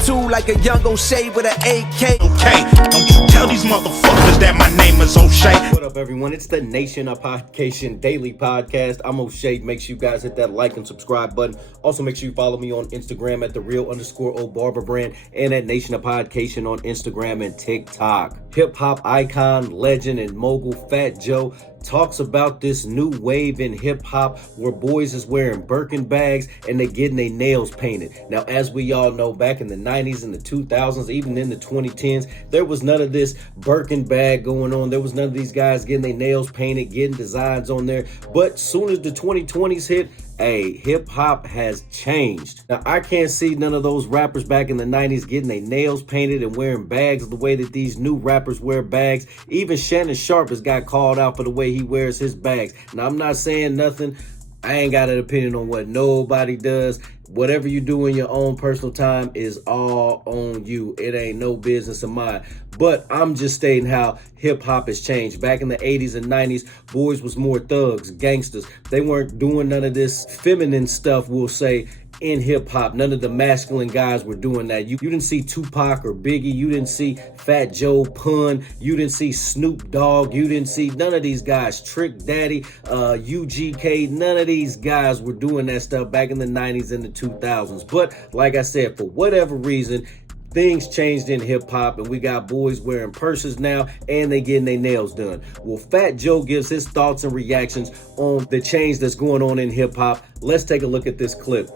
attitude like a young O'Shea with an AK. Okay, don't you tell these motherfuckers that my name is O'Shea. What up, everyone? It's the Nation of Podcation Daily Podcast. I'm O'Shea. Make sure you guys hit that like and subscribe button. Also, make sure you follow me on Instagram at @the_real_O_barber_brand and at Nation of Podcation on Instagram and TikTok. Hip-hop icon, legend, and mogul Fat Joe talks about this new wave in hip-hop where boys is wearing Birkin bags and they getting their nails painted. Now, as we all know, back in the 90s and the 2000s, even in the 2010s, there was none of this Birkin bag going on. There was none of these guys getting their nails painted, getting designs on there. But soon as the 2020s hit, hey, hip-hop has changed. Now, I can't see none of those rappers back in the 90s getting their nails painted and wearing bags the way that these new rappers wear bags. Even Shannon Sharp has got called out for the way he wears his bags. Now, I'm not saying nothing. I ain't got an opinion on what nobody does. Whatever you do in your own personal time is all on you. It ain't no business of mine. But I'm just stating how hip-hop has changed. Back in the 80s and 90s, boys was more thugs, gangsters. They weren't doing none of this feminine stuff, we'll say, in hip-hop. None of the masculine guys were doing that. You didn't see Tupac or Biggie. You didn't see Fat Joe, Pun. You didn't see Snoop Dogg. You didn't see none of these guys. Trick Daddy, UGK. None of these guys were doing that stuff back in the 90s and the 2000s. But like I said, for whatever reason, things changed in hip-hop, and we got boys wearing purses now, and they getting their nails done. Well, Fat Joe gives his thoughts and reactions on the change that's going on in hip-hop. Let's take a look at this clip.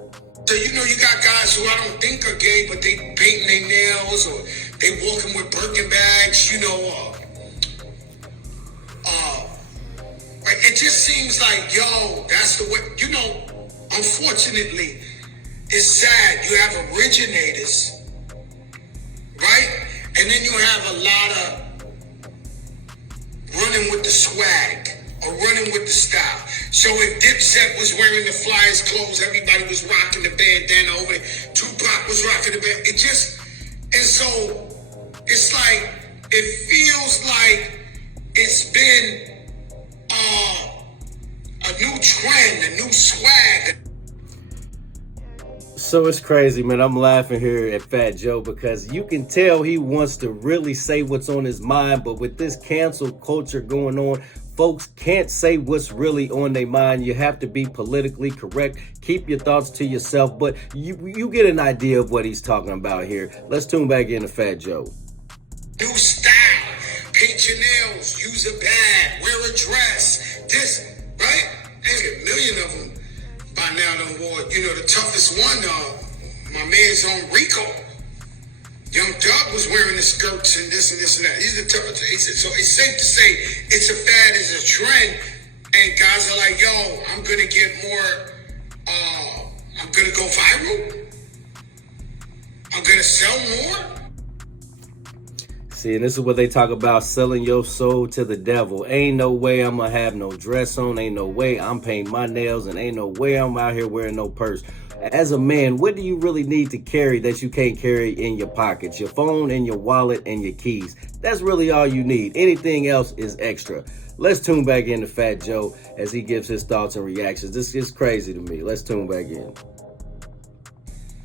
So, you got guys who I don't think are gay, but they painting their nails or they walking with Birkin bags, it just seems like, yo, that's the way, unfortunately, it's sad. You have originators, right? And then you have a lot of running with the swag or running with the style. So if Dipset was wearing the Flyers clothes, everybody was rocking the bandana over there. Tupac was rocking the band. And so it's like, it feels like it's been a new trend, a new swag. So it's crazy, man. I'm laughing here at Fat Joe because you can tell he wants to really say what's on his mind, but with this cancel culture going on, folks can't say what's really on their mind. You have to be politically correct. Keep your thoughts to yourself, but you get an idea of what he's talking about here. Let's tune back in to Fat Joe. New style, paint your nails, use a bag, wear a dress, this, right? There's a million of them by now done wore. The toughest one, my man's on Rico. Young Doug was wearing the skirts and this and this and that. These are the toughest. So it's safe to say it's a fad, it's a trend. And guys are like, yo, I'm going to get more, I'm going to go viral. I'm going to sell more. See, and this is what they talk about, selling your soul to the devil. Ain't no way I'm going to have no dress on. Ain't no way I'm painting my nails. And ain't no way I'm out here wearing no purse. As a man, what do you really need to carry that you can't carry in your pockets? Your phone and your wallet and your keys. That's really all you need. Anything else is extra. Let's tune back in to Fat Joe as he gives his thoughts and reactions. This is crazy to me. Let's tune back in.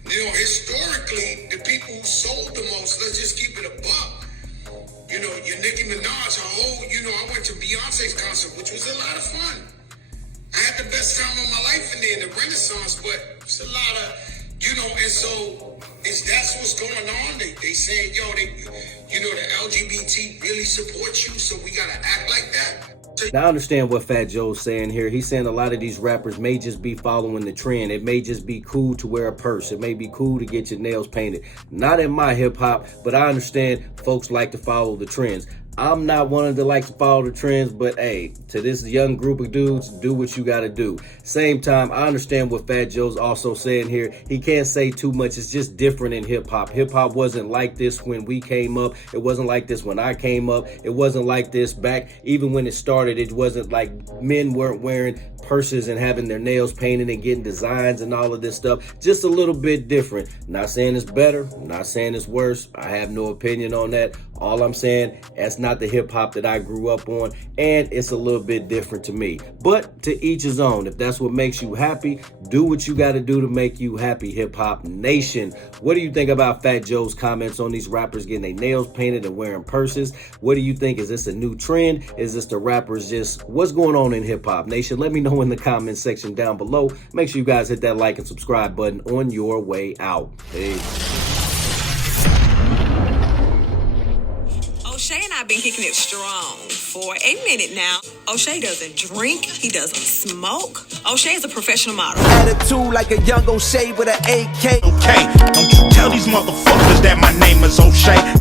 Historically, the people who sold the most, let's just keep it a buck. Your Nicki Minaj, I went to Beyonce's concert, which was a lot of fun. I had the best time of my life in there, the Renaissance, but it's a lot of, and so that's what's going on. They saying, yo, the LGBT really supports you, so we gotta act like that. Now, I understand what Fat Joe's saying here. He's saying a lot of these rappers may just be following the trend. It may just be cool to wear a purse. It may be cool to get your nails painted. Not in my hip hop, but I understand folks like to follow the trends. I'm not one that likes to follow the trends, but hey, to this young group of dudes, do what you got to do. Same time, I understand what Fat Joe's also saying here. He can't say too much. It's just different in hip hop. Hip hop wasn't like this when we came up. It wasn't like this when I came up. It wasn't like this back even when it started. It wasn't like men weren't wearing purses and having their nails painted and getting designs and all of this stuff. Just a little bit different. Not saying it's better, not saying it's worse. I have no opinion on that. All I'm saying, that's not the hip hop that I grew up on, and it's a little bit different to me. But to each his own. If that's what makes you happy, do what you got to do to make you happy, Hip Hop Nation. What do you think about Fat Joe's comments on these rappers getting their nails painted and wearing purses? What do you think? Is this a new trend? Is this the rappers just, what's going on in Hip Hop Nation? Let me know in the comment section down below. Make sure you guys hit that like and subscribe button on your way out. Peace. O'Shea and I have been kicking it strong for a minute now. O'Shea doesn't drink. He doesn't smoke. O'Shea is a professional model. Attitude like a young O'Shea with an AK. Okay, don't you tell these motherfuckers that my name is O'Shea.